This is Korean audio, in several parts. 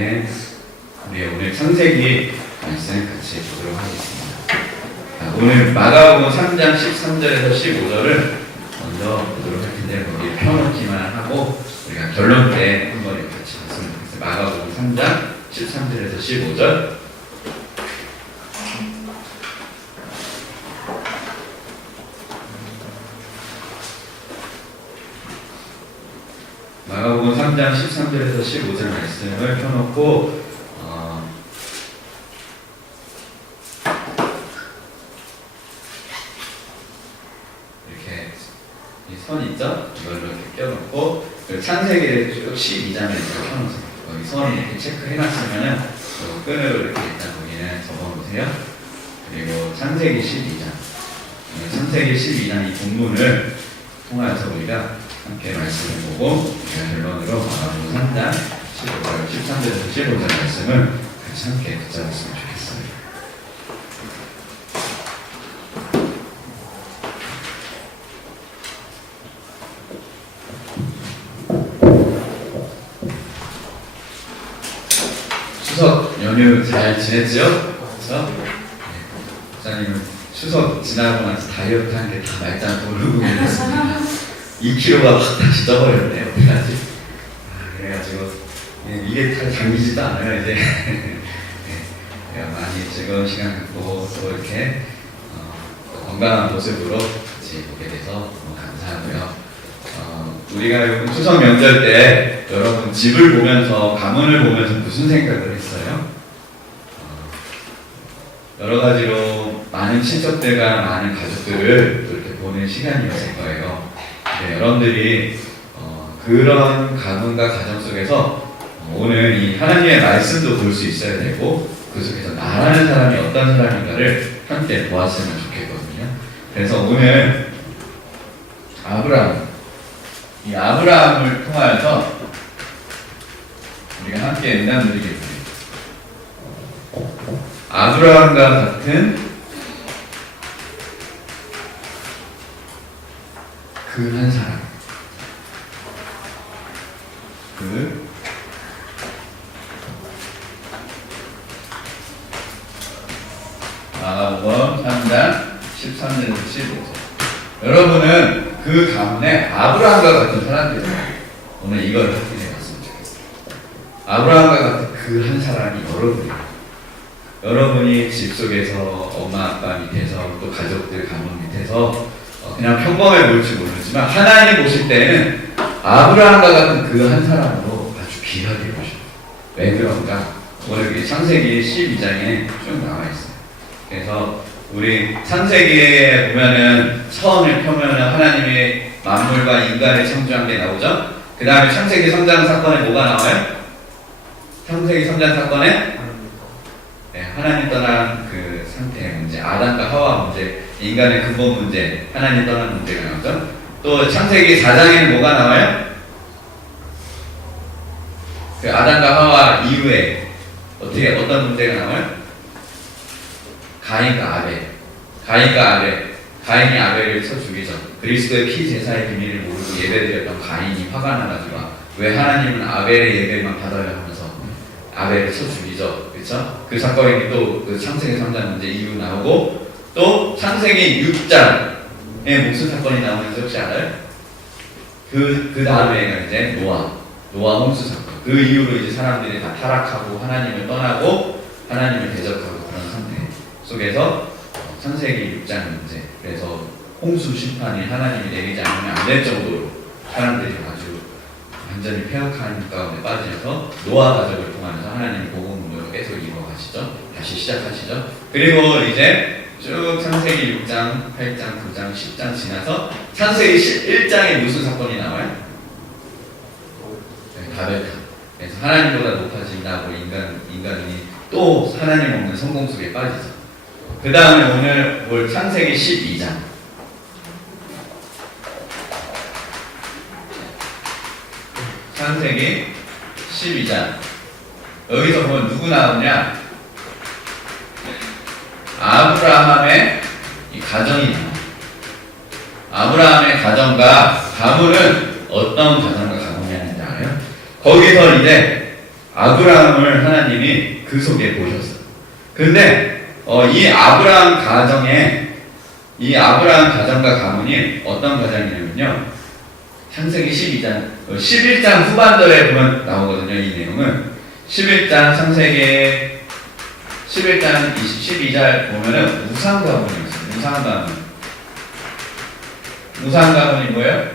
우리 오늘 창세기 말씀 같이 보도록 하겠습니다. 오늘 마가복음 3장 13절에서 15절을 먼저 보도록 할 텐데 거기 펴놓기만 하고 우리가 결론 때 한번 같이 봤으면 좋겠어요. 마가복음 3장 13절에서 15절. 마가복음 3장 13절에서 15절 말씀을 펴놓고 이렇게 이 선 있죠? 이걸로 이렇게 껴놓고 창세기를 쭉 12장에 이렇게 펴놓으세요. 여기 선 이렇게 체크해놨으면은 끈으로 이렇게 일단 거기는 접어놓으세요. 그리고 창세기 12장, 창세기 12장 이 본문을 통해서 우리가 함께 말씀을 보고 결론으로 마가복음 3장 15절, 13절에서 15절 말씀을 같이 함께 붙잡았으면 좋겠어요. 추석 연휴 잘 지냈죠? 그렇죠? 목사님은 추석 지나고 나서 다이어트 한 게 다 말짱 모르고 계셨습니다. 2kg가 확 다시 쪄버렸네요. 어떡하지? 그래가지고 이게 잘 당기지도 않아요 이제. 많이 즐거운 시간 갖고 또 이렇게 건강한 모습으로 같이 보게 돼서 너무 감사하고요. 우리가 요즘 추석 명절 때 여러분 집을 보면서 가문을 보면서 무슨 생각을 했어요? 여러 가지로 많은 친척들과 많은 가족들을 또 이렇게 보는 시간이었을 거예요. 네, 여러분들이 그런 가문과 가정 속에서 오늘 이 하나님의 말씀도 볼 수 있어야 되고 그 속에서 나라는 사람이 어떤 사람인가를 함께 보았으면 좋겠거든요. 그래서 오늘 이 아브라함을 통하여서 우리가 함께 은혜 드리겠습니다. 아브라함과 같은 그 한 사람, 마가복음 3장 13절에서 15절. 여러분은 그 가문에 아브라함과 같은 사람들이에요. 오늘 이걸 확인해 봤으면 좋겠어요. 아브라함과 같은 그 한 사람이 여러분이에요. 여러분이 집 속에서 엄마 아빠 밑에서 또 가족들 가문 밑에서 그냥 평범해 보일지 모르지만 하나님 보실 때는 아브라함과 같은 그 한 사람으로 아주 귀하게 보셔요. 왜 그런가? 오늘 여기 창세기 12장에 쭉 나와 있어요. 그래서 우리 창세기에 보면은 처음에 펴면은 하나님의 만물과 인간을 창조한 게 나오죠. 그 다음에 창세기 3장 사건에 뭐가 나와요? 창세기 3장 사건에 하나님 떠난 그 상태의 문제, 아담과 하와 문제, 인간의 근본 문제, 하나님 떠난 문제가 나오죠. 또 창세기 4장에는 뭐가 나와요? 그 아담과 하와 이후에 어떤 문제가 나와요? 가인과 아벨. 가인이 아벨을 쳐 죽이죠. 그리스도의 피 제사의 비밀을 모르고 예배드렸던 가인이 화가 나가지고 왜 하나님은 아벨의 예배만 받아야 하면서 아벨을 쳐 죽이죠. 그렇죠? 그 사건이 또 그 창세기 3장 문제 이후 나오고 또 창세기 6장에 목숨 사건이 나오면서 혹시 알아요? 그 다음에가 이제 노아 홍수 사건. 그 이후로 이제 사람들이 다 타락하고 하나님을 떠나고 하나님을 대적하고 그런 상태 속에서 창세기 6장 문제. 그래서 홍수 심판이 하나님이 내리지 않으면 안 될 정도로 사람들이 아주 완전히 폐역한 가운데 빠지셔서 노아 가족을 통하면서 하나님의 복음으로 계속 이어가시죠. 다시 시작하시죠. 그리고 이제 쭉 창세기 6장, 8장, 9장, 10장 지나서 창세기 11장에 무슨 사건이 나와요? 바벨탑. 그래서 하나님보다 높아진다고 인간이 또 하나님 없는 성공 속에 빠지죠. 그 다음에 오늘 볼 창세기 12장. 창세기 12장. 여기서 보면 누구 나오냐? 아브라함의 이 가정이 나와요. 아브라함의 가정과 가문은 어떤 가정과 가문이었는지 알아요? 거기서 이제 아브라함을 하나님이 그 속에 보셨어요. 근데 이 아브라함 가정과 가문이 어떤 가정이냐면요. 창세기 11장 후반절에 보면 나오거든요. 이 내용은 11장 12절 보면은 우상 가문이 있어요. 우상 가문이 뭐예요?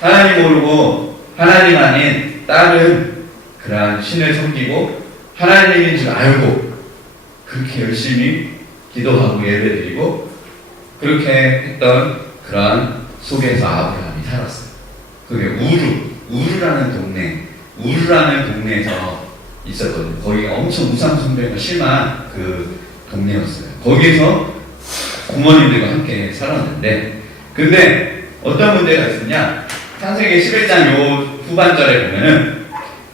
하나님 모르고 하나님 아닌 다른 그러한 신을 섬기고 하나님인 줄 알고 그렇게 열심히 기도하고 예배드리고 그렇게 했던 그러한 속에서 아브라함이 살았어요. 그게 우르라는 동네에서 있었거든요. 거기가 엄청 우상 숭배가 심한 그 동네였어요. 거기서 부모님들과 함께 살았는데, 근데 어떤 문제가 있었냐? 창세기 11장 요 후반절에 보면은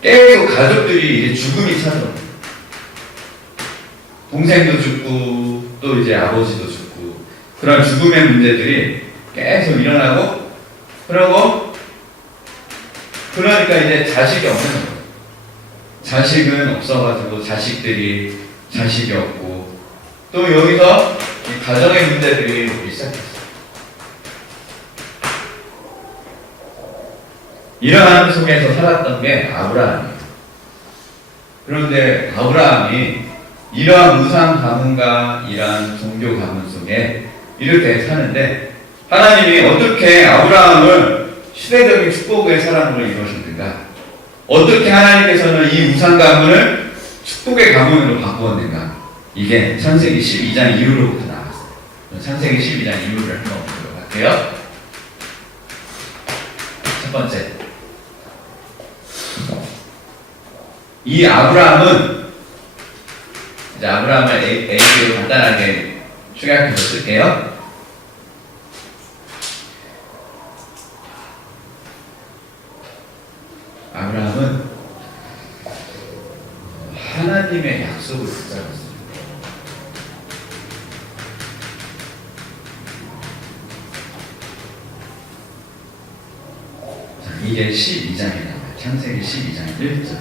계속 가족들이 이제 죽음이 찾아와요. 동생도 죽고 또 이제 아버지도 죽고 그런 죽음의 문제들이 계속 일어나고 그러니까 이제 자식이 없는 거예요. 자식은 없어가지고 자식이 없고 또 여기서 이 가정의 문제들이 오기 시작했어요. 이러한 속에서 살았던 게 아브라함이에요. 그런데 아브라함이 이러한 우상 가문과 이러한 종교 가문 속에 이렇게 사는데 하나님이 어떻게 아브라함을 시대적인 축복의 사람으로 이루셨는가? 어떻게 하나님께서는 이 우상 가문을 축복의 가문으로 바꾸었는가? 이게 창세기 12장 이후로부터 나왔어요. 창세기 12장 이후를 한번 보도록 할게요. 첫 번째, 이 아브라함을 A로 간단하게 축약해서 쓸게요. 아브라함은 하나님의 약속을 붙잡았어요. 이게 12장에 나와요. 창세기 12장 1절.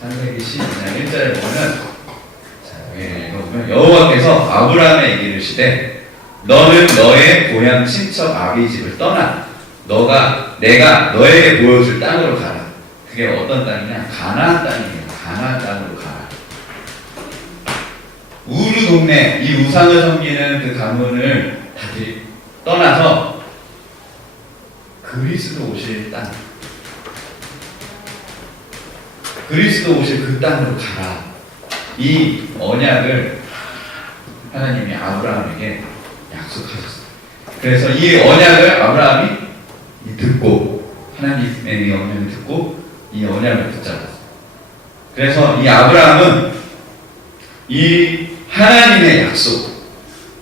창세기 12장 1절에 보면 여호와께서 아브라함에게 이르시되 너는 너의 고향 친척 아비 집을 떠나 내가 너에게 보여줄 땅으로 가라. 그게 어떤 땅이냐? 가나안 땅이에요. 가나안 땅으로 가라. 우르 동네, 이 우상을 섬기는 그 가문을 다시 떠나서 그리스도 오실 땅, 그리스도 오실 그 땅으로 가라. 이 언약을 하나님이 아브라함에게 약속하셨어요. 그래서 이 언약을 아브라함이 듣고 하나님의 명령을 듣고 이 언약을 붙잡았어요. 그래서 이 아브라함은 이 하나님의 약속,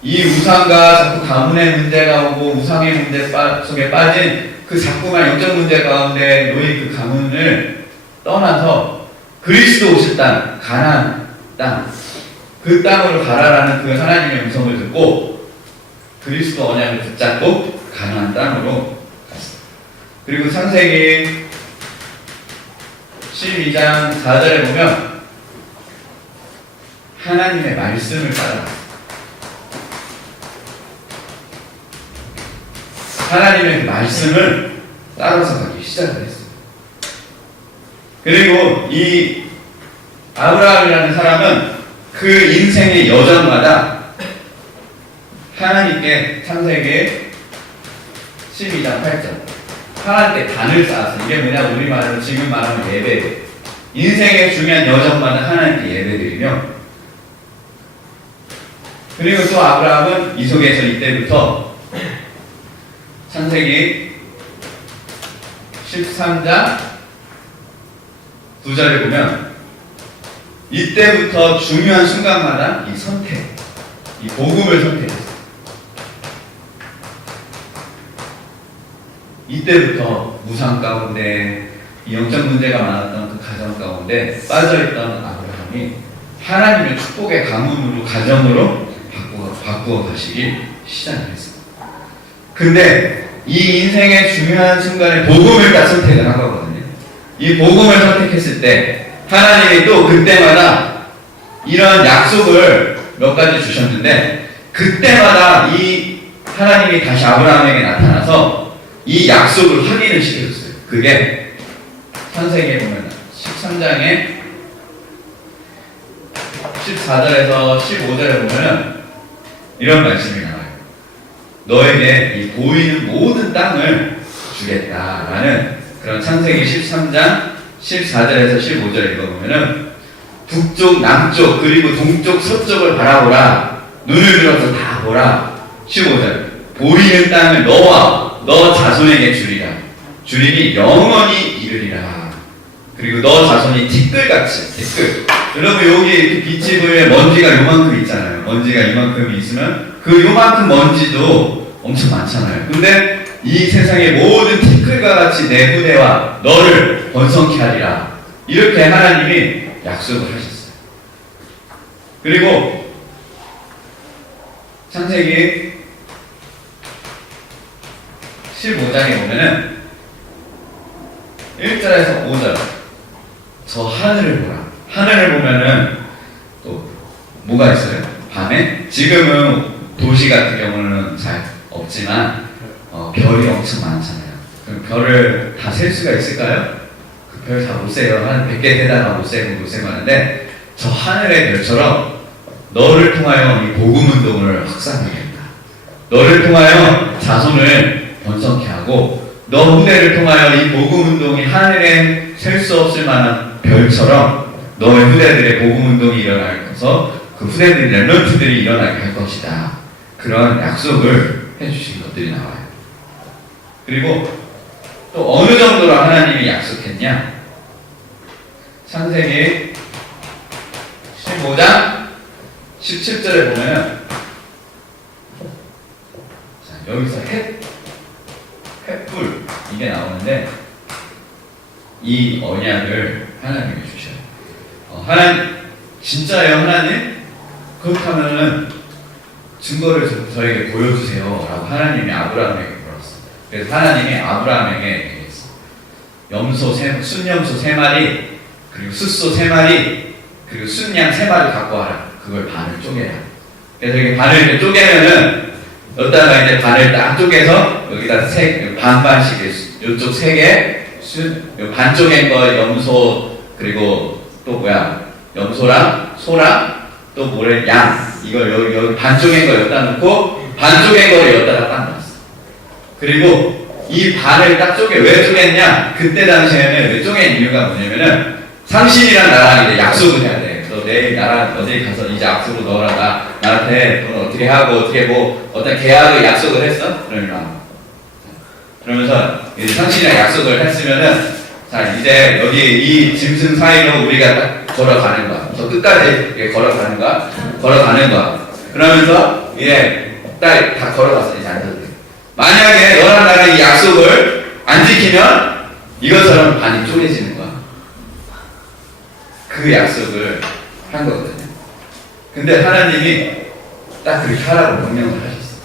이 우상과 자꾸 가문의 문제가 오고 우상의 문제 속에 빠진 그 자꾸만 영적 문제 가운데 놓인 그 가문을 떠나서 그리스도 오실 땅, 가나안 땅, 그 땅으로 가라라는 그 하나님의 음성을 듣고 그리스도 언약을 붙잡고 가나안 땅으로 갔어요. 그리고 창세기 12장 4절에 보면 하나님의 말씀을 따라갔어요. 하나님의 그 말씀을 따라서 가기 시작을 했어요. 그리고 이 아브라함이라는 사람은 그 인생의 여정마다 하나님께 창세기 12장 8절 하나님께 단을 쌓았어요. 이게 뭐냐? 우리말로 지금 말하면 예배. 인생의 중요한 여정마다 하나님께 예배드리며 그리고 또 아브라함은 이 속에서 이때부터 창세기 13장 9절을 보면 이때부터 중요한 순간마다 이 선택, 이 복음을 선택했어요. 이때부터 무상 가운데 이 영적 문제가 많았던 그 가정 가운데 빠져있던 아브라함이 하나님의 축복의 가문으로 가정으로 바꾸어 가시기 시작했습니다. 근데 이 인생의 중요한 순간에 복음을 딱 선택을 한 거거든요. 이 복음을 선택했을 때 하나님이 또 그때마다 이런 약속을 몇 가지 주셨는데 그때마다 이 하나님이 다시 아브라함에게 나타나서 이 약속을 확인을 시켜줬어요. 그게 창세기에 보면 13장에 14절에서 15절에 보면은 이런 말씀이 나와요. 너에게 이 보이는 모든 땅을 주겠다라는 그런 창세기 13장 14절에서 15절 읽어보면은 북쪽, 남쪽, 그리고 동쪽, 서쪽을 바라보라. 눈을 들어서 다 보라. 15절. 보이는 땅을 너와 너 자손에게 주리라. 주리니 영원히 이르리라. 그리고 너 자손이 티끌같이, 티끌. 여러분, 여기 이렇게 빛이 보이면 먼지가 요만큼 있잖아요. 먼지가 이만큼 있으면 그 요만큼 먼지도 엄청 많잖아요. 근데 이 세상의 모든 티끌과 같이 내 후대와 너를 번성케 하리라. 이렇게 하나님이 약속을 하셨어요. 그리고 창세기 15장에 보면은 1절에서 5절 저 하늘을 보라. 하늘을 보면은 또 뭐가 있어요? 밤에? 지금은 도시 같은 경우는 잘 없지만 별이 엄청 많잖아요. 그럼 별을 다 셀 수가 있을까요? 그 별 다 못 세요. 한 100개 되다가 못 세고 하는데 저 하늘의 별처럼 너를 통하여 이 복음운동을 확산하겠다. 너를 통하여 자손을 번성케 하고 너 후대를 통하여 이 복음운동이 하늘에 셀 수 없을 만한 별처럼 너의 후대들의 복음운동이 일어나서 그 후대들의 렘넌트들이 일어나게 할 것이다. 그런 약속을 해주신 것들이 나와요. 그리고 또 어느 정도로 하나님이 약속했냐? 창세기 15장 17절에 보면 여기서 횃불 이게 나오는데 이 언약을 하나님이 주셔요. 하나님 진짜예요 하나님? 그렇다면은 증거를 저에게 보여주세요 라고 하나님이 아브라함에게 물었어요. 그래서 하나님이 아브라함에게 얘기했어요. 순염소 3마리 그리고 숫소 3마리 그리고 순양 3마리 갖고 와라. 그걸 반을 쪼개라. 그래서 이렇게 반을 이렇게 쪼개면은 여기다가 이제 반을 딱 쪼개서 여기다 반반씩 이쪽 3개 반 쪼갠 거 염소 그리고 또 염소랑 소랑 또 뭐래 양 이걸 여기 반 쪼갠 거 여기다 놓고 반 쪼갠 거를 여기다가 딱 놨어. 그리고 이 반을 딱 왜 쪼갰냐? 그때 당시에는 왜 쪼갠 이유가 뭐냐면은 당신이랑 나랑 이제 약속을 해야 돼. 너 내일 나랑 어디 가서 이제 약속을 넣어라. 나한테 돈 어떻게 하고 어떻게 어떤 계약을 약속을 했어? 그러면서 이제 당신이랑 약속을 했으면은 자 이제 여기 이 짐승 사이로 우리가 딱 걸어가는 거야. 저 끝까지 걸어가는 거야. 그러면서 이제 딱 다 걸어갔어. 이제 앉아도 돼. 만약에 너랑 나랑 이 약속을 안 지키면 이것처럼 반이 쪼개지는 거야. 그 약속을 한 거거든요. 근데 하나님이 딱 그렇게 하라고 명령을 하셨어요.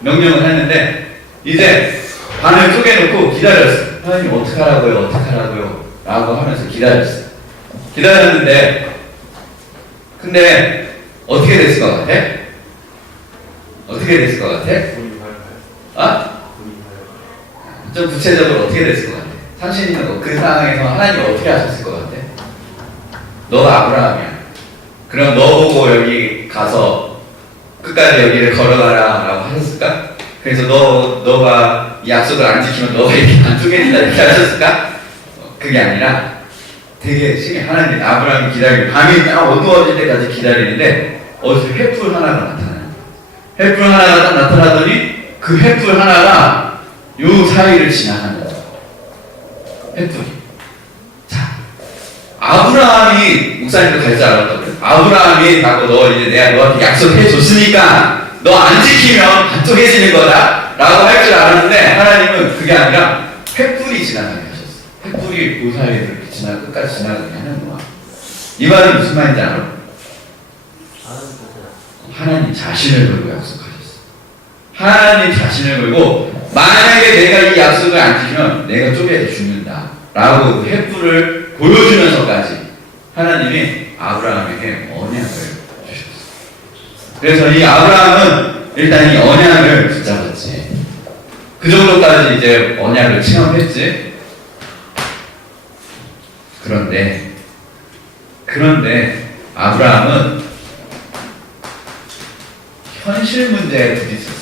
명령을 했는데 이제 반을 쪼개놓고 기다렸어요. 하나님 어떡하라고요? 라고 하면서 기다렸어요. 기다렸는데 근데 어떻게 됐을 것 같아? 좀 구체적으로 어떻게 됐을 것 같아? 당신은 그 상황에서 하나님 어떻게 하셨을 것 같아? 너가 아브라함이야. 그럼 너 보고 여기 가서 끝까지 여기를 걸어가라 라고 하셨을까? 그래서 너가 이 약속을 안 지키면 너가 이렇게 안 쪼개진다 이렇게 하셨을까? 그게 아니라 되게 신기해. 하나님 아브라함이 기다리고 밤이 딱 어두워질 때까지 기다리는데 어디서 횃불 하나가 나타나요. 횃불 하나가 딱 나타나더니 그 횃불 하나가 요 사이를 지나가는 거예요. 횃불이. 자, 아브라함이 목사님도 갈 줄 알았거든. 아브라함이 너 이제 내가 너한테 약속해 줬으니까 너 안 지키면 안 쪼개지는 거다 라고 할 줄 알았는데 하나님은 그게 아니라 횃불이 지나가게 하셨어. 횃불이 그 사이에 이렇게 끝까지 지나가게 하는 거야. 이 말은 무슨 말인지 알아? 하나님 자신을 걸고 약속하셨어. 하나님 자신을 걸고 만약에 내가 이 약속을 안 지키면 내가 쪼개져 죽는다 라고 횃불을 보여주면서까지 하나님이 아브라함에게 언약을 주셨어요. 그래서 이 아브라함은 일단 이 언약을 붙잡았지. 그 정도까지 이제 언약을 체험했지. 그런데 아브라함은 현실 문제에 부딪혔어.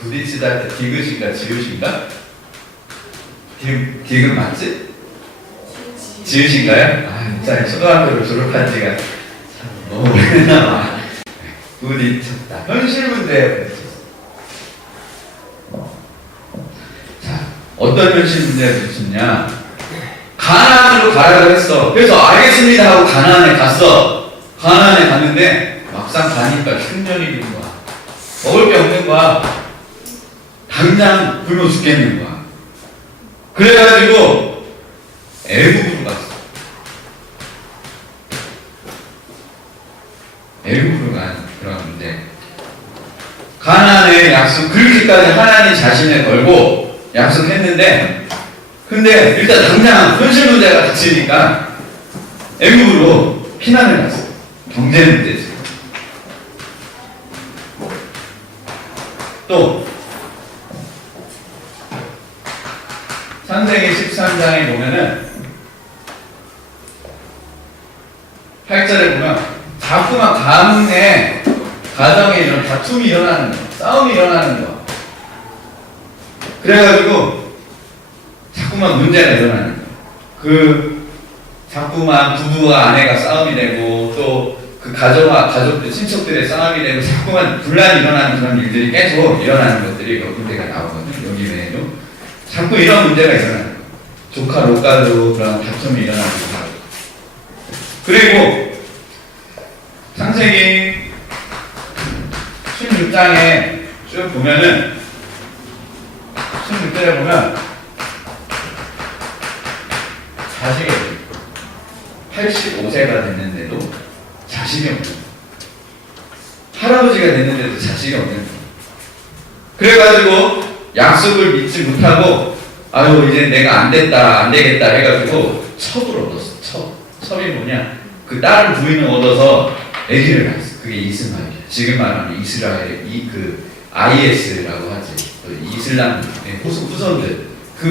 부딪히다 할 때 디귿인가 지읒인가? 디귿 맞지? 지읒인가요? 아, 진짜 초등학교를 졸업한 지가 참 너무 오래됐나. 부딪혔다. 현실 문제에 부딪혔어. 자, 어떤 현실 문제에 부딪혔냐? 가나안으로 가라고 했어. 그래서 알겠습니다 하고 가나안에 갔어. 가나안에 갔는데 막상 가니까 흉년이 든 거야. 먹을 게 없는 거야. 당장 굶어 죽겠는 거야. 그래가지고 애굽으로 갔어. 애굽으로 간 그런 문제. 가나안의 약속, 그렇게까지 하나님 자신을 걸고 약속했는데, 근데 일단 당장 현실 문제가 닥치니까 애굽으로 피난을 갔어. 경제 문제지. 또 창세기 13장에 보면은 8절에 보면 자꾸만 가정에 이런 다툼이 일어나는 거야. 싸움이 일어나는 거야. 그래가지고 자꾸만 문제가 일어나는 거야. 자꾸만 부부와 아내가 싸움이 되고 또 그 가족들, 친척들의 싸움이 되고 자꾸만 분란이 일어나는 그런 일들이 계속 일어나는 것들이 몇 군데가 나오거든요. 여기 외에도. 자꾸 이런 문제가 일어나는 거예요. 조카, 로카도 그런 다툼이 일어나기도 하고. 그리고 창세기 16장에 쭉 보면은 16절에 보면 자식이 85세가 됐는데도 자식이 없는 거예요. 할아버지가 됐는데도 자식이 없는 거예요. 그래가지고 약속을 믿지 못하고 아유 이제 내가 안 되겠다 해가지고 첩을 얻었어. 첩이 뭐냐? 그 다른 부인을 얻어서 아기를 낳았어. 그게 이스마엘이야. 지금 말하는 이스라엘 IS라고 하지. 이슬람 후손들 그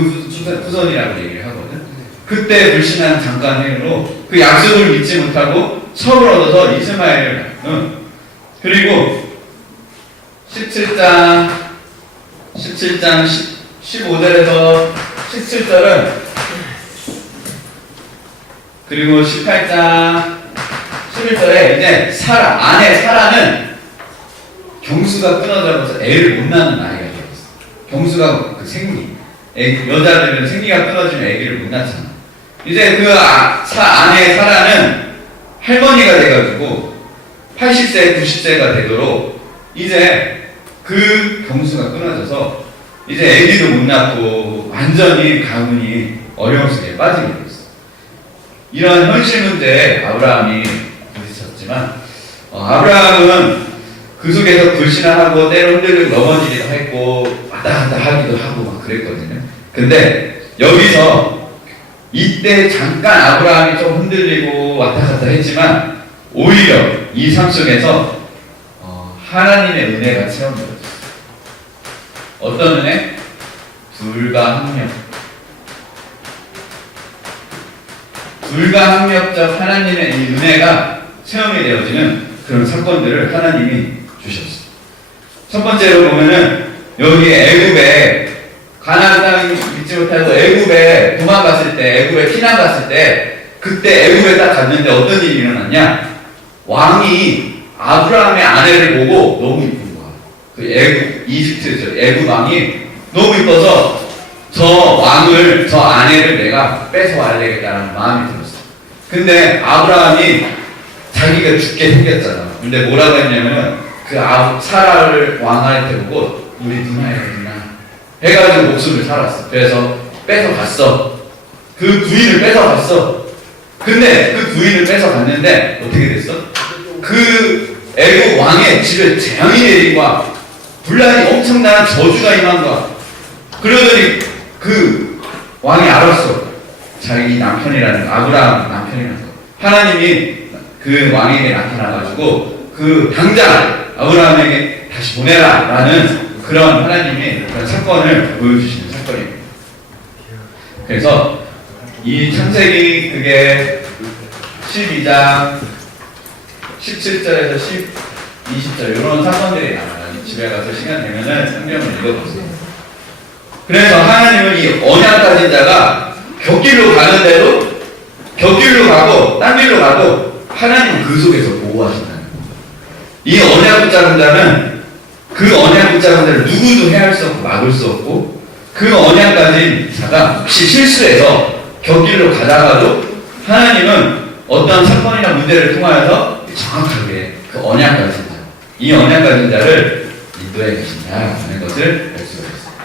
후손이라고 얘기를 하거든. 그때 불신한 장관으로 그 약속을 믿지 못하고 첩을 얻어서 이스마엘을 낳았어. 그리고 17장 15절에서 17절은 그리고 18장 11절에 이제 아내 사라는 경수가 끊어져서 애를 못 낳는 아이가 되었어. 경수가 그 생리, 여자들은 생리가 끊어지면 아기를 못 낳잖아. 이제 그 아내 사라는 할머니가 돼가지고 80세, 90세가 되도록 이제 그 경수가 끊어져서 이제 아기도 못 낳고 완전히 가문이 어려운 속에 빠지게 되었어. 이런 현실 문제에 아브라함이 부딪혔지만 아브라함은 그 속에서 불신하고 때로 흔들리고 넘어지기도 했고 왔다 갔다 하기도 하고 막 그랬거든요. 근데 여기서 이때 잠깐 아브라함이 좀 흔들리고 왔다 갔다 했지만 오히려 이 삶 속에서 하나님의 은혜가 체험되었어요. 어떤 은혜? 불가항력적 하나님의 이 은혜가 체험이 되어지는 그런 사건들을 하나님이 주셨어요. 첫 번째로 보면은 여기 애굽에 가나안 땅 믿지 못하고 애굽에 도망갔을 때, 애굽에 피난 갔을 때, 그때 애굽에 딱 갔는데 어떤 일이 일어났냐? 왕이 아브라함의 아내를 보고 너무 이쁜 거야. 그 애굽 왕이 너무 이뻐서 저 아내를 내가 뺏어와야 되겠다는 마음이 들었어. 근데 아브라함이 자기가 죽게 생겼잖아. 근데 뭐라고 했냐면 사라를 왕한테 보고 우리 누나야 해가지고 목숨을 살았어. 그래서 뺏어갔어. 그 부인을 뺏어갔어. 근데 그 부인을 뺏어갔는데 어떻게 됐어? 그 애국 왕의 집에 재앙이 내린 거야. 분란이 엄청난 저주가 임한 거야. 그러더니 그 왕이 알았어. 자기 남편이라는 거, 아브라함 남편이라는 거. 하나님이 그 왕에게 나타나가지고 그 당장 아브라함에게 다시 보내라 라는 그런 하나님의 그런 사건을 보여주시는 사건입니다. 그래서 이 창세기 그게 12장 17절에서 20절 이런 사건들이 나와요. 집에 가서 시간 되면은 성경을 읽어보세요. 그래서 하나님은 이 언약 가진 자가 곁길로 가는데도 곁길로 가고 딴 길로 가도 하나님은 그 속에서 보호하신다는 거예요. 이 언약 붙잡은 자는 그 언약 붙잡은 자를 누구도 해할 수 없고 막을 수 없고 그 언약 가진 자가 혹시 실수해서 곁길로 가다가도 하나님은 어떤 사건이나 문제를 통하여서 정확하게 그 언약 가진 자, 이 언약 가진 자를 인도해 계신다라는 것을 알 수가 있습니다.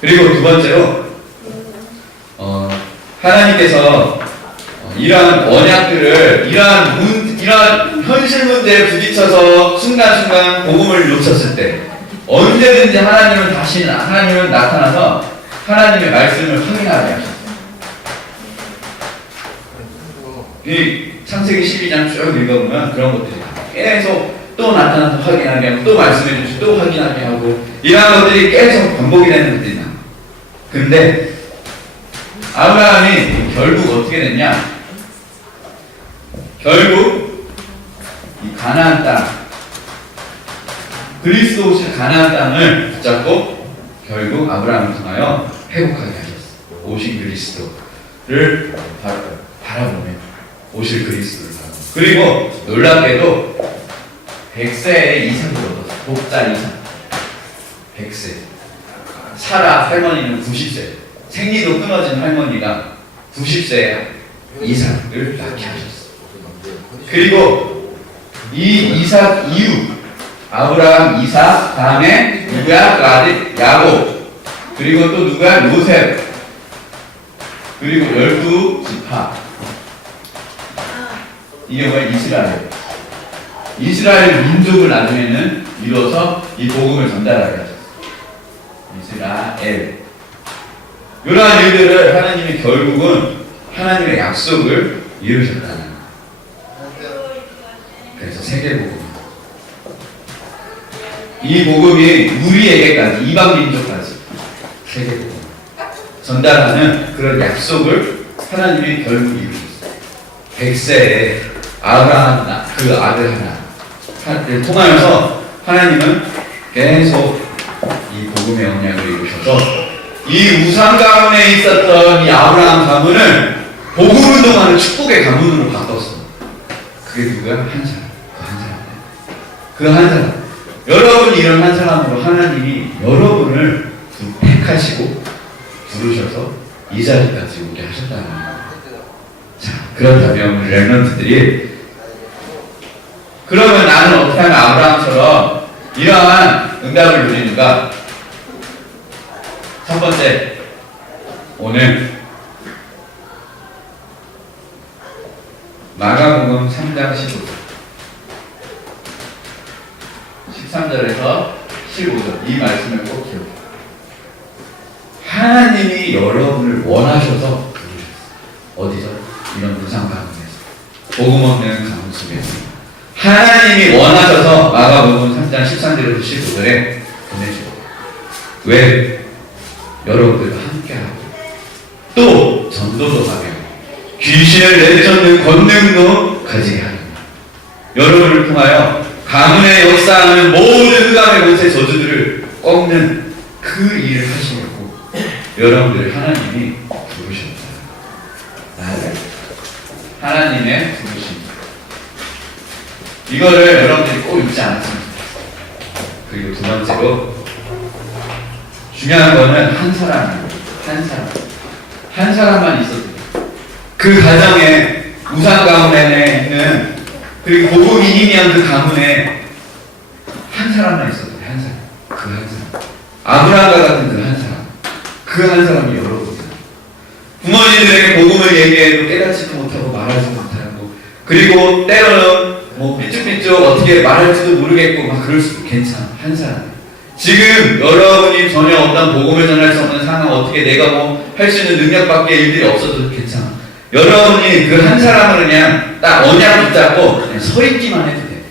그리고 두 번째로 하나님께서 이러한 언약들을 이러한 현실 문제에 부딪혀서 순간순간 복음을 놓쳤을 때 언제든지 하나님은 나타나서 하나님의 말씀을 확인하게 하셨어요. 이 창세기 12장 쭉 읽어보면 그런 것들이 계속 또 나타나서 확인하게 하고 또 말씀해 주시고 또 확인하게 하고 이러한 것들이 계속 반복이 되는 것들이 나와요. 근데 아브라함이 결국 어떻게 됐냐? 결국 이 가나안 땅, 그리스도 오실 가나안 땅을 붙잡고 결국 아브라함을 통하여 회복하게 하셨어요. 오신 그리스도를 바라보며 오실 그리스도를 바라보며 그리고 놀랍게도 100세의 이상을 얻었어요. 복자 이상 100세. 사라 할머니는 90세. 생리도 끊어진 할머니가 90세 이삭을 낳게 하셨어요. 그리고 이 이삭 이후 아브라함, 이삭, 다음에 누구야? 그 아들 야곱. 그리고 또 누구야? 요셉. 그리고 12지파. 이게 뭐야? 이스라엘. 이스라엘 민족을 나중에는 이뤄서 이 복음을 전달하게 하셨어요. 이스라엘. 이러한 일들을 하나님이 결국은 하나님의 약속을 이루셨다는 거예요. 그래서 세계복음. 이 복음이 우리에게까지, 이방 민족까지 세계복음 전달하는 그런 약속을 하나님이 결국 이루셨어요. 100세에 아브라함 그 아들 하나를 통하여서 하나님은 계속 이 복음의 언약을 이루셔서 이 우상 가문에 있었던 이 아브라함 가문을 복음 운동하는 축복의 가문으로 바꿨어. 그게 누구야? 한 사람. 그 한 사람. 여러분이 이런 한 사람으로 하나님이 여러분을 택하시고 부르셔서 이 자리까지 오게 하셨다는 거예요. 자, 그렇다면 우리 렘넌트들이 그러면 나는 어떻게 하면 아브라함처럼 이러한 응답을 누리는가? 첫 번째, 오늘 마가복음 3장 15절 13절에서 15절 이 말씀을 꼭 기억해요. 하나님이 여러분을 원하셔서 부르셨어요. 어디서? 이런 무상 가문에서 복음 없는 가문 속에서 하나님이 원하셔서 마가복음 3장 13절에서 15절에 보내주고 왜? 여러분들과 함께하고 또 전도도 하며 귀신을 내쫓는 권능도 가지게 하리라. 여러분을 통하여 가문에 역사하는 모든 흑암의 곳의 저주들을 꺾는 그 일을 하시려고 여러분들을 하나님이 부르셨다. 나를 하나님의 부르심입니다. 이거를 여러분들이 꼭 잊지 않았으면 좋겠어요. 그리고 두 번째로 중요한 거는 한 사람이에요. 한 사람만 있어도 돼요. 그 가정에 우상 가문에 있는 그리고 복음이 희미한 그 가문에 한 사람만 있어도 돼. 한 사람. 그 한 사람. 아브라함과 같은 그 한 사람. 그 한 사람이 여러분이다. 부모님들에게 복음을 얘기해도 깨닫지도 못하고 말하지 못하고, 그리고 때로는 뭐 삐죽삐죽 어떻게 말할지도 모르겠고 막 그럴 수도 괜찮아. 한 사람. 지금 여러분이 전혀 어떤 복음을 전할 수 없는 상황, 어떻게 내가 뭐 할 수 있는 능력밖에 일들이 없어도 괜찮아. 여러분이 그 한 사람을 그냥 딱 언약 붙잡고 그냥 서 있기만 해도 돼.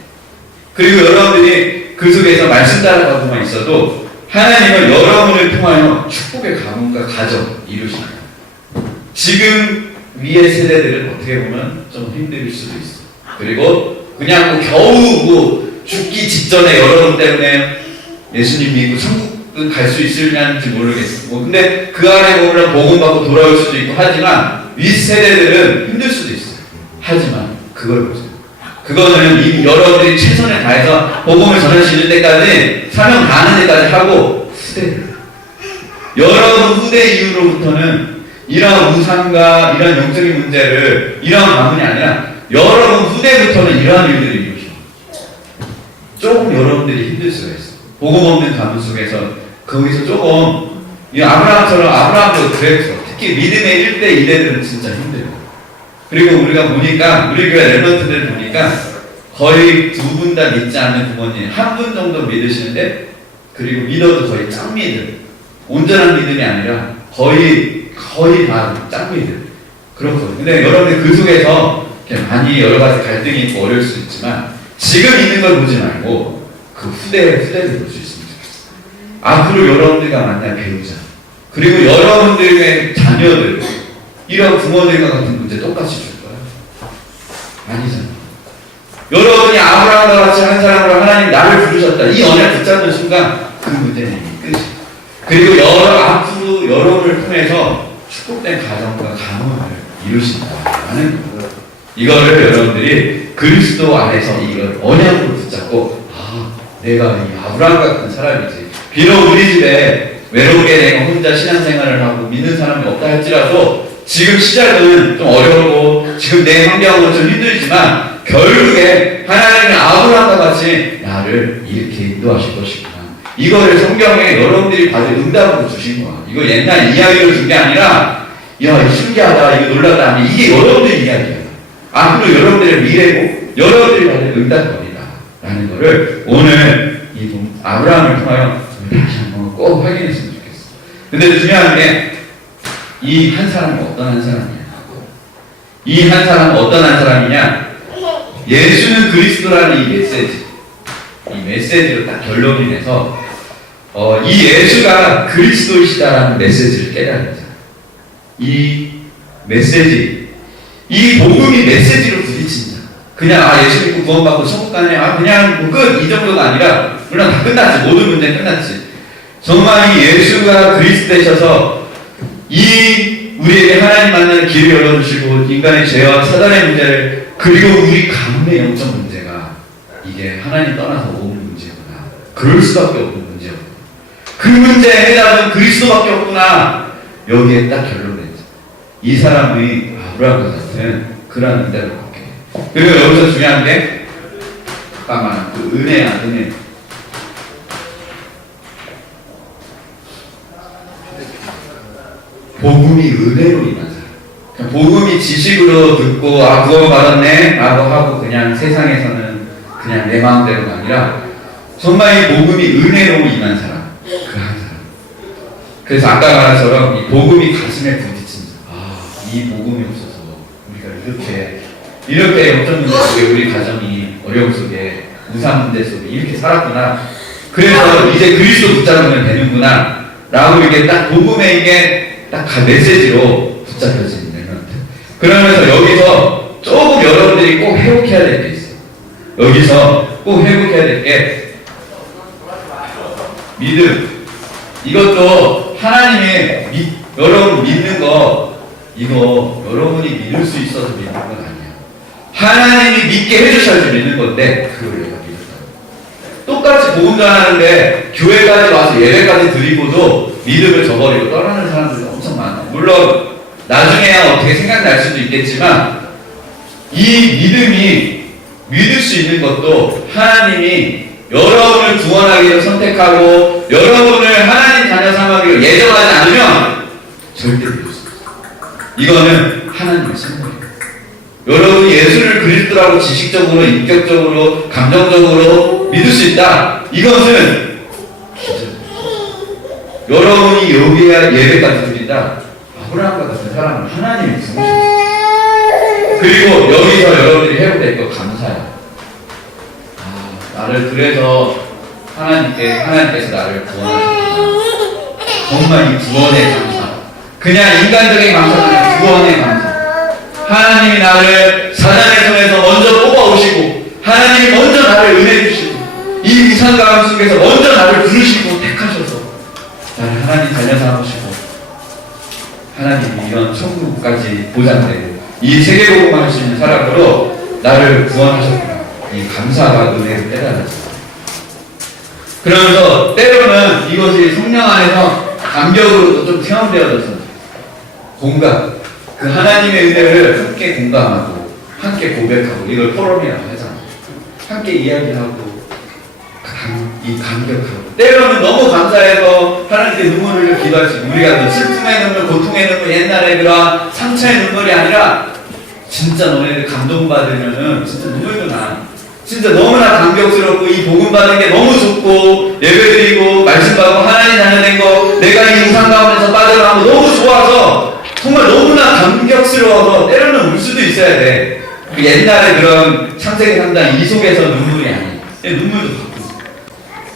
그리고 여러분들이 그 속에서 말씀 따라가고만 있어도 하나님은 여러분을 통하여 축복의 가문과 가정 이루십니다. 지금 위의 세대들은 어떻게 보면 좀 힘들 수도 있어. 그리고 그냥 뭐 겨우 뭐 죽기 직전에 여러분 때문에 예수님 믿고 천국은 갈 수 있을는지 모르겠어. 뭐 근데 그 안에 보면 복음 받고 돌아올 수도 있고 하지만 윗 세대들은 힘들 수도 있어. 하지만 그걸 보세요. 그거는 이미 여러분들이 최선을 다해서 복음을 전할 수 있는 데까지 사명 다하는 데까지 하고 후대들. 여러분 후대 이후로부터는 이런 우상과 이런 영적인 문제를 이런 가문이 아니라 여러분 후대부터는 이러한 일들을 이루셔. 조금 여러분들이 힘들 수가 있어. 복음 없는 가문 속에서 거기서 조금 이 아브라함처럼 아브라함도 그랬어. 특히 믿음의 1대 2대들은 진짜 힘들어요. 그리고 우리가 보니까 우리 교회 랩런트들 보니까 거의 두 분 다 믿지 않는 부모님 한 분 정도 믿으시는데 그리고 믿어도 거의 짱믿음 온전한 믿음이 아니라 거의 다 짱믿음 그렇거든요. 근데 여러분들 그 속에서 많이 여러 가지 갈등이 있고 어려울 수 있지만 지금 있는 걸 보지 말고 그 후대를 볼 수 있습니다. 앞으로 여러분들과 만날 배우자 그리고 여러분들의 자녀들 이런 부모들과 같은 문제 똑같이 줄 거야? 아니잖아. 여러분이 아브라함과 같이 한 사람으로 하나님 나를 부르셨다. 이 언약 붙잡는 순간 그 문제는 이미 끝이야. 그리고 앞으로 여러분을 통해서 축복된 가정과 가문을 이루신다라는 거예요. 이거를 여러분들이 그리스도 안에서 이걸 언약으로 붙잡고 내가 이 아브라함 같은 사람이지. 비록 우리 집에 외롭게 내가 혼자 신앙생활을 하고 믿는 사람이 없다 할지라도 지금 시작은 좀 어려우고 지금 내 환경은 좀 힘들지만 결국에 하나님이 아브라함과 같이 나를 이렇게 인도하실 것이구나. 이거를 성경에 여러분들이 받을 응답으로 주신 거야. 이거 옛날 이야기로 준 게 아니라 야 신기하다 이거 놀랍다 하면 이게 여러분들의 이야기야. 앞으로 여러분들의 미래고 여러분들이 받을 응답거리다 라는 거를 오늘 이 아브라함을 통하여 다시 한번 꼭 확인했으면 좋겠어. 근데 중요한 게 이 한 사람은 어떤 한 사람이냐. 이 한 사람은 어떤 한 사람이냐. 예수는 그리스도라는 이 메시지로 딱 결론이 내서 이 예수가 그리스도이시다라는 메시지를 깨달은 거잖아. 이 메시지, 이 복음이 메시지로 부딪힌다. 그냥 예수 믿고 구원받고 천국 가네 그냥 끝 이 정도가 아니라 물론 다 끝났지. 모든 문제는 끝났지. 정말 이 예수가 그리스도 되셔서 이 우리에게 하나님 만나는 길을 열어주시고 인간의 죄와 사단의 문제를 그리고 우리 가문의 영적 문제가 이게 하나님 떠나서 온 문제구나. 그럴 수밖에 없는 문제였구나. 그 문제의 해답은 그리스도밖에 없구나. 여기에 딱 결론냈죠. 이 사람이 아브라함과 같은 그러한 응답을 받게. 그리고 여기서 중요한 게 잠깐만 그 은혜야 은혜. 복음이 은혜로 임한 사람. 복음이 지식으로 듣고 구원 받았네 라고 하고 그냥 세상에서는 그냥 내 마음대로가 아니라 정말 이 복음이 은혜로 임한 사람. 그 한 사람. 그래서 아까 말한처럼 이 복음이 가슴에 부딪힌다. 이 복음이 없어서 우리가 이렇게 영적 문제 속에 우리 가정이 어려움 속에 우상 문제 속에 이렇게 살았구나. 그래서 이제 그리스도 붙잡으면 되는구나 라고 이렇게 딱 복음의 이게 딱 메시지로 붙잡혀지는 것. 그러면서 여기서 조금 여러분들이 꼭 회복해야 될 게 있어요. 여기서 꼭 회복해야 될 게 믿음. 이것도 하나님의 여러분 믿는 거 이거 여러분이 믿을 수 있어서 믿는 건 아니에요. 하나님이 믿게 해주셔야지 믿는 건데 그걸 내가 믿었다. 똑같이 복음 전하는데 교회까지 와서 예배까지 드리고도 믿음을 저버리고 떠나는 사람들이 엄청 많아요. 물론 나중에야 어떻게 생각날 수도 있겠지만 이 믿음이 믿을 수 있는 것도 하나님이 여러분을 구원하기 위해 선택하고 여러분을 하나님 자녀 삼아기로 예정하지 않으면 절대 믿을 수 없어요. 이거는 하나님의 선물이에요. 여러분이 예수를 그리스도라고 지식적으로, 인격적으로, 감정적으로 믿을 수 있다. 이것은 여러분이 여기에 예배까지 드린다. 아브라함과 같은 사람을 하나님이 부르셨어요. 그리고 여기서 여러분들이 해야 될 거 감사해요. 나를 그래서 하나님께서 나를 구원하셨구나. 정말 이 구원의 감사. 그냥 인간적인 감사가 아니라 구원의 감사. 하나님이 나를 사단의 손에서 먼저 뽑아오시고, 하나님이 먼저 나를 은혜 주시고, 이 위상 가운 속에서 먼저 나를 부르시고 택하셔서 나를 하나님 자녀 삼으시고, 하나님이 이런 천국까지 보장되고 이 세계복음을 할 수 있는 사람으로 나를 구원하셨구나. 이 감사가 은혜를 깨달았습니다. 그러면서 때로는 이것이 성령 안에서 감격으로도 좀 체험되어져서 공감, 그 하나님의 은혜를 함께 공감하고 함께 고백하고 이걸 포럼이라고 하잖아요. 함께 이야기하고 이 감격하고 때로는 너무 감사해서 하나님께 눈물을 흘려 기도할 수 있고, 우리가 그 슬픔의 눈물, 고통의 눈물, 옛날에 그런 상처의 눈물이 아니라 진짜 너네들 감동받으면은 진짜 눈물도 나. 진짜 너무나 감격스럽고 이 복음 받은 게 너무 좋고 예배드리고 말씀 받고 하나님 자녀 된 거 내가 이 우상 가운데서 빠져나온 거 너무 좋아서 정말 너무나 감격스러워서 때로는 울 수도 있어야 돼. 그 옛날에 그런 창세기 3장 이 속에서 눈물이 아니야. 눈물도 받고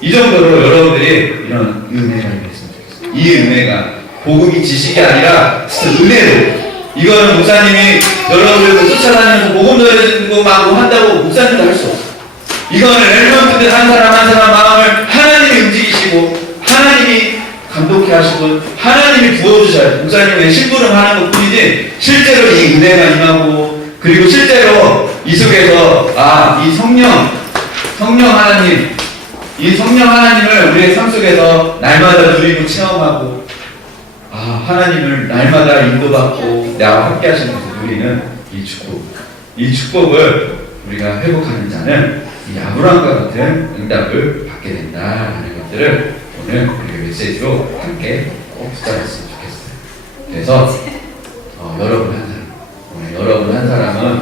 이 정도로 여러분들이 이런 은혜가 있으면 좋겠어요. 이 은혜가 복음이 지식이 아니라 진짜 은혜로. 이거는 목사님이 여러분들 쫓아다니면서 복음 전해주고 막 한다고 목사님도 할 수 없어. 이거는 relevant들 한 사람 한 사람 마음을 하나님이 움직이시고 하나님이 감독해 하시고 하나님이 부어주셔야 돼. 목사님은 심부름 하는 것 뿐이지 실제로 이 은혜가 임하고, 그리고 실제로 이 속에서 이 성령 하나님, 이 성령 하나님을 우리의 삶 속에서 날마다 누리고 체험하고 하나님을 날마다 인도받고 나와 함께 하시는 것을 누리는 이 축복을 우리가 회복하는 자는 이 아브라함과 같은 응답을 받게 된다라는 것들을 오늘 우리의 메시지로 함께 꼭 붙잡았으면 좋겠어요. 그래서 여러분 한 사람, 오늘 여러분 한 사람은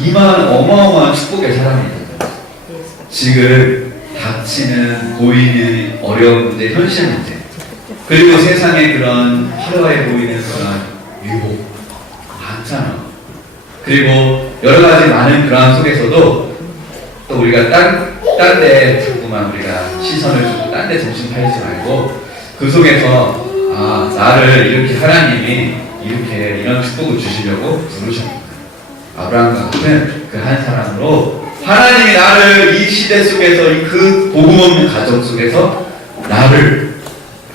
이만 어마어마한 축복의 사람입니다. 지금 닥치는 보이는 어려운 문제, 현실 문제, 그리고 세상에 그런 화려해 보이는 그런 유혹 많잖아. 그리고 여러 가지 많은 그런 속에서도 또 우리가 딴 데 자꾸만 우리가 시선을 주고 딴 데 정신 팔지 말고 그 속에서 나를 이렇게 하나님이 이렇게 이런 축복을 주시려고 부르셨구나. 아브라함과 같은 그 한 사람으로 하나님이 나를 이 시대 속에서 그 복음 없는 가정 속에서 나를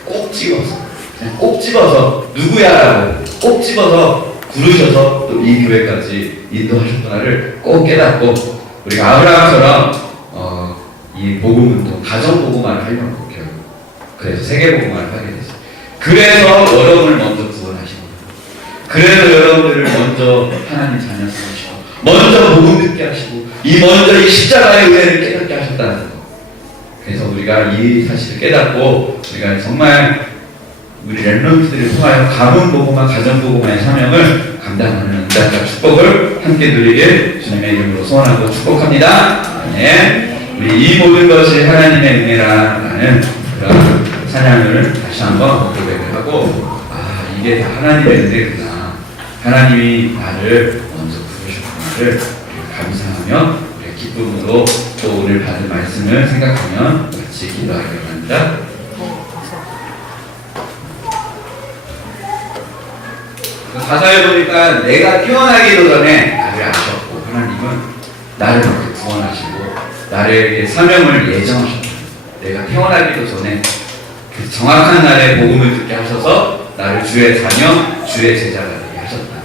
꼭 집어서 누구야라고 꼭 집어서 부르셔서 또 이 교회까지 인도하셨구나를 꼭 깨닫고 우리가 아브라함처럼 이 복음운동, 가정 복음화를 하려면 꼭 해요. 그래서 세계 복음화를 하게 되죠. 그래서 여러분을 먼저 구원하시고, 그래서 여러분들을 먼저 하나님 자녀 삼으시고, 먼저 복음 듣게 하시고, 먼저 이 십자가의 은혜를 깨닫게 하셨다는 거. 그래서 우리가 이 사실을 깨닫고 우리가 정말 우리 렘넌트들을 통하여 가문 복음화, 가정 복음화의 사명을 감당하는 은혜와 축복을 함께 누리길 주님의 이름으로 소원하고 축복합니다. 아멘. 우리 이 모든 것이 하나님의 은혜라는 그런 찬양을 다시 한번 고백을 하고, 이게 다 하나님의 은혜구나. 하나님이 나를 먼저 부르셨구나를 감사하며 우리 기쁨으로 또 오늘 받은 말씀을 생각하며 같이 기도하기를 합니다. 가사에 보니까 내가 태어나기도 전에 나를 아셨고, 하나님은 나를 그렇게 구원하시고 나에게 사명을 예정하셨다. 내가 태어나기도 전에 그 정확한 날에 복음을 듣게 하셔서 나를 주의 자녀, 주의 제자가 되게 하셨다.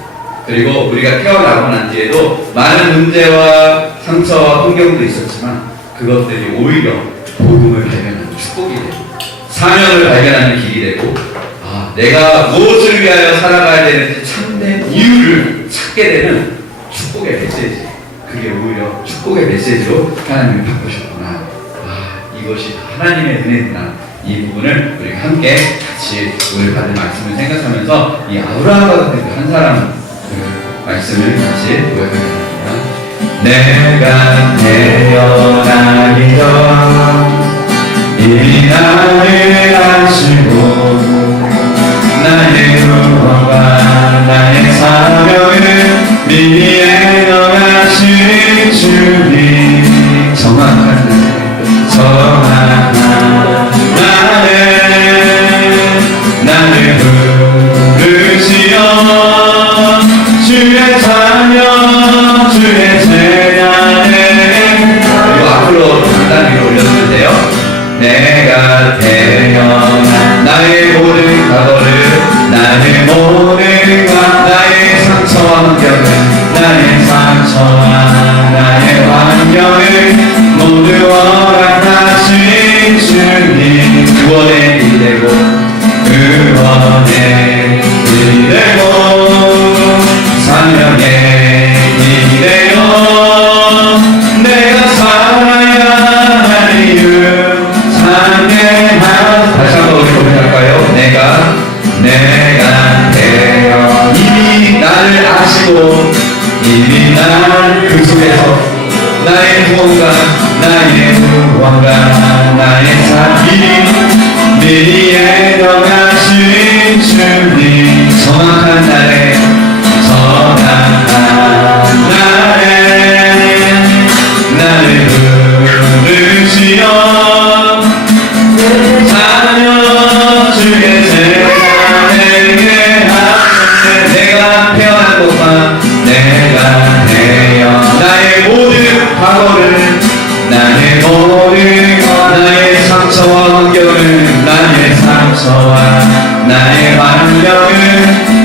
그리고 우리가 태어나고 난 뒤에도 많은 문제와 상처와 환경도 있었지만 그것들이 오히려 복음을 발견하는 축복이 되고 사명을 발견하는 길이 되고 내가 무엇을 위하여 살아가야 되는지 참된 이유를 찾게 되는 축복의 메시지. 그게 오히려 축복의 메시지로 하나님이 바꾸셨구나. 이것이 하나님의 은혜구나. 이 부분을 우리가 함께 같이 오늘 받은 말씀을 생각하면서 이 아브라함과 같은 그 한 사람 말씀을 같이 고백하겠습니다. 내가 태어나기 전 이미 나를 아시고 나의 구원과 나의 사명을 미리 애너가신 주님 정확한 나를 부르시어 주의 자녀 주의 제자네. 그리고 앞으로 간단히 올렸는데요. 내가 태어난 나의 모든 과거를 나의 모든 나의 상처와 환경을 나의 상처와 나의 환경을 모두 허락하신 주님 구원의 길이 되고 구원의 길이 되고 사명의 길이 되어 내가 살아야 할 이유 다시 한번 우리 고백할까요? 내가 태어 이미 나를 아시고 이미 나를 그 속에서 나의 구원과 나의 삶이 미리 애너가신 주님 정확한 날에 나를 부르시어 주의 제자에게 하셨네. 내가 태어난 곳과 내가 나의 모든 과거를 나의 모든 나의 상처와 환경을 나의 상처와 나의 환경을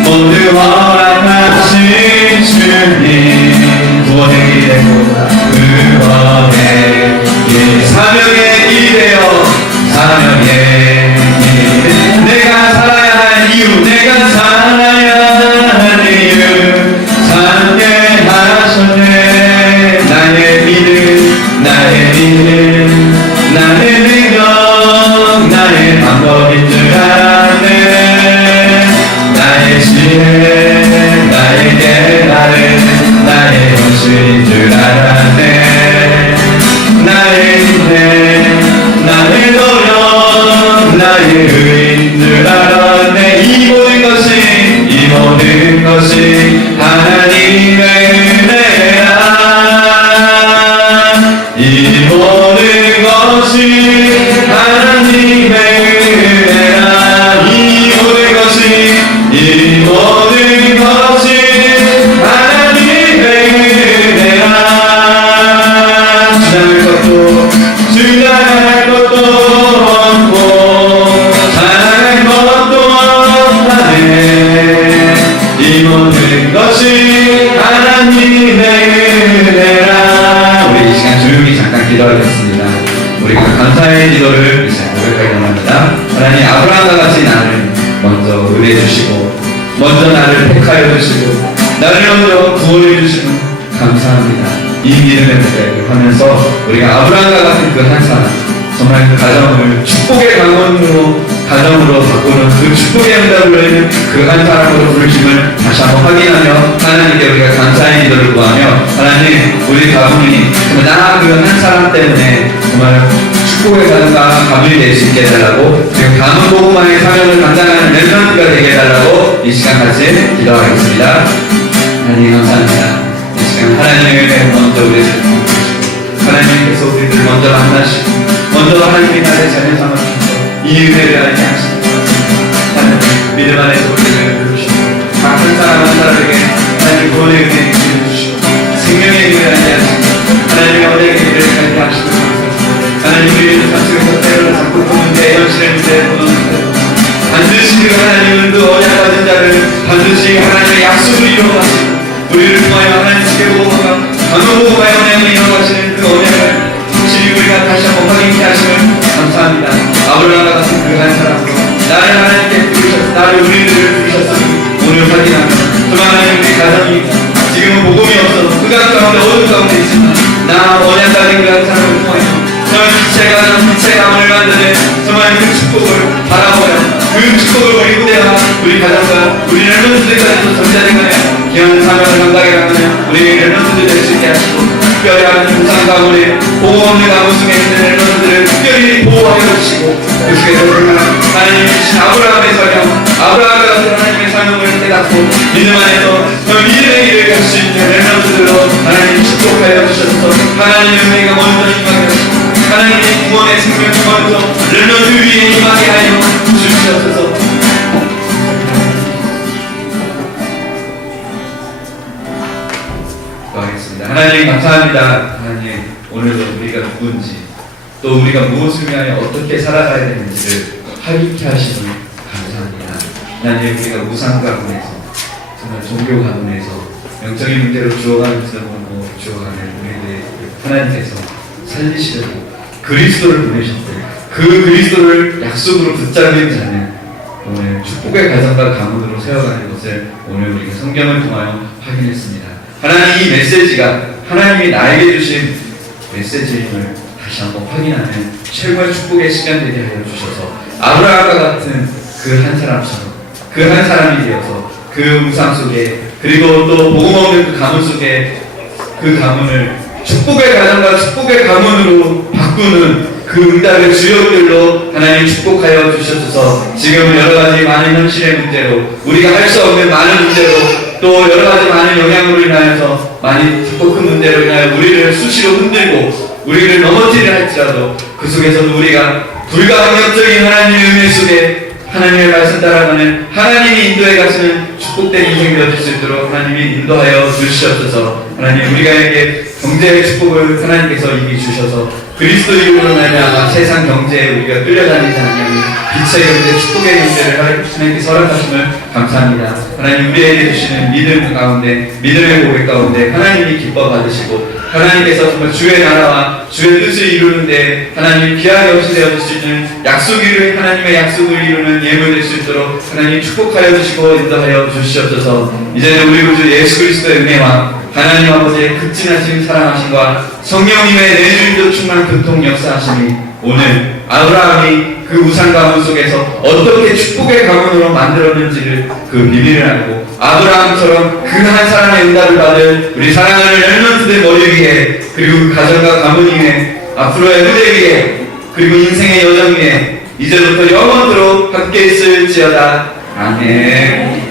모두 허락하신 주님 구원의 길이 되고 구원의 길 사명의 길이 되어 사명의 길 내가 살아야 할 이유 내가 살아야 할 이유 참게 하셨네. 나의 믿음 나의 능력 나의 방법인 줄 알았네. 나의 지혜 나의 깨달음 나의 현실인 줄 알았네. 나의 인생 나의 노력 나의 의인 줄 알았네. 이 모든 것이 하나님의 은혜야. 이 모든 것이 하나님의 은혜야. 이 모든 것이 하나님의 은혜야. 주장할 것도 없고 사랑할 것도 없다네. 이 모든 것이 하나님의 은혜라. 우리 이 시간 조용히 잠깐 기도하겠습니다. 우리가 감사의 기도를 이 시간 고백하기 원합니다. 하나님 아브라함과 같이 나를 먼저 은혜 주시고 먼저 나를 택하여 주시고 나를 먼저 구원해 주시고 감사합니다. 이 믿음의 고백을 하면서 우리가 아브라함과 같은 그 한 사람 정말 그 가정을 축복의 강원으로 가정으로 바꾸는 그 축복의 응답을 내는 그 한 사람으로 부르심을 다시 한번 확인하며 하나님께 우리가 감사의 기도를 구하며 하나님 우리 가문이 나 그 한 사람 때문에 정말 축복의 가정과 가문이 될 수 있게 해달라고 그리고 가문 복음화의 사명을 감당하는 렘넌트가 되게 해달라고 이 시간 같이 기도하겠습니다. 하나님 감사합니다. 이 시간 하나님의 먼저 우리를 하나님께서 우리를 먼저 만나시고 먼저 하나님의 나의 자녀 삼아주셔서 이 은혜를 알게 하시고 하나님 믿음 안에서 우리를 부르시고 각 한 사람 한 사람에게 하나님 구원의 은혜를 주시고 생명의 은혜를 알게 하시고 하나님의 언약의 은혜를 알게 하시고 하나님 우리를 사측에서 때로는 자꾸 보는데 현실의 문제에 보는데 반드시 그 하나님은 그 언약 받은 자를 반드시 하나님의 약속을 이루어가시고 우리를 통하여 하나님께 보호하고 강호보호하여 언약을 이루어가시는 그 언약을 확실히 우리가 다시 한번 확인케 하심을 감사합니다. 아브라함과 같은 그 한 사람으로 나를 하나님께 부르셔서 나를 우리들을 부르셔서 오늘 확인합니다. 정말 하나님 우리 가정이 지금은 복음이 없어서 흑암 가운데 어둠 가운데 있지만 나 언약 가진 그 한 사람을 통하여 정말 빛의 가문을 만드는 정말 그 축복을 바라보며 그 축복을 우리 무대와 우리 가정과 우리 렘넌트들까지도 전자된 간에 귀한 사명을 감당해가는 우리 렘넌트들 될 수 있게 하시고, 특별히 하나님 우상 가문에 보호 없는 가문 속에 있는 렘넌트들을 특별히 보호하여 주시고, 그 속에서 하나님 주신 아브라함의 사명, 아브라함과 같은 하나님의 사명을 깨닫고 믿음 안에서 그 믿음의 길을 갈 수 있는 렘넌트들로 하나님 축복하여 주셔서 하나님의 은혜가 먼저 임하게 하시고, 하나님의 구원의 생명이 먼저 렘넌트 위에 임하게 하여 주시옵소서. 기도하겠습니다. 하나님 감사합니다. 하나님 오늘도 우리가 누군지, 또 우리가 무엇을 위하여 어떻게 살아가야 되는지를 하리케 하시니 감사합니다. 하나님, 우리가 우상 가문에서, 정말 종교 가문에서 영적인 문제로 주어가는 우리들 하나님께서 살리시려고 그리스도를 보내셨고, 그 그리스도를 약속으로 붙잡는 자는 오늘 축복의 가정과 가문으로 세워가는 것을 오늘 우리가 성경을 통하여 확인했습니다. 하나님, 이 메시지가 하나님이 나에게 주신 메시지임을 다시 한번 확인하는 최고의 축복의 시간 되게 하여 주셔서 아브라함과 같은 그 한 사람처럼, 그 한 사람이 되어서 그 우상 속에, 그리고 또 복음 없는 그 가문 속에 그 가문을 축복의 가정과 축복의 가문으로 바꾸는 그 응답의 주역들로 하나님 축복하여 주셔서 지금 여러가지 많은 현실의 문제로, 우리가 할 수 없는 많은 문제로, 또 여러가지 많은 영향으로 인하여서 많이 작고 큰 문제로 인하여 우리를 수시로 흔들고 우리를 넘어지려 할지라도 그 속에서도 우리가 불가항력적인 하나님의 은혜 속에 하나님의 말씀 따라가는, 하나님이 인도해 가시는 축복된 인생이 되어질 수 있도록 하나님이 인도하여 주시옵소서. 하나님, 우리가에게 경제의 축복을 하나님께서 이미 주셔서 그리스도 이름으로 말미암아 세상 경제에 우리가 끌려다니지 않냐면 빛의 경제, 축복의 경제를 하나님께서 허락하심을 감사합니다. 하나님, 우리에게 주시는 믿음 가운데, 믿음의 고백 가운데 하나님이 기뻐 받으시고, 하나님께서 정말 주의 나라와 주의 뜻을 이루는데 하나님 귀하게 없이 되어질 수 있는 약속을, 하나님의 약속을 이루는 예물 될 수 있도록 하나님 축복하여 주시고 인도하여 주시옵소서. 이제는 우리 구주 예수 그리스도의 은혜와 하나님 아버지의 극진하신 사랑하심과 성령님의 내주인도 충만 교통 역사하심이 오늘 아브라함이 그 우상 가문 속에서 어떻게 축복의 가문으로 만들었는지를 그 비밀을 알고, 아브라함처럼 그 한 사람의 응답을 받을 우리 사랑하는 렘넌트들 머리 위에, 그리고 그 가정과 가문 위에, 앞으로의 무대 위에, 그리고 인생의 여정 위에 이제부터 영원토록 함께 있을지어다. 아멘.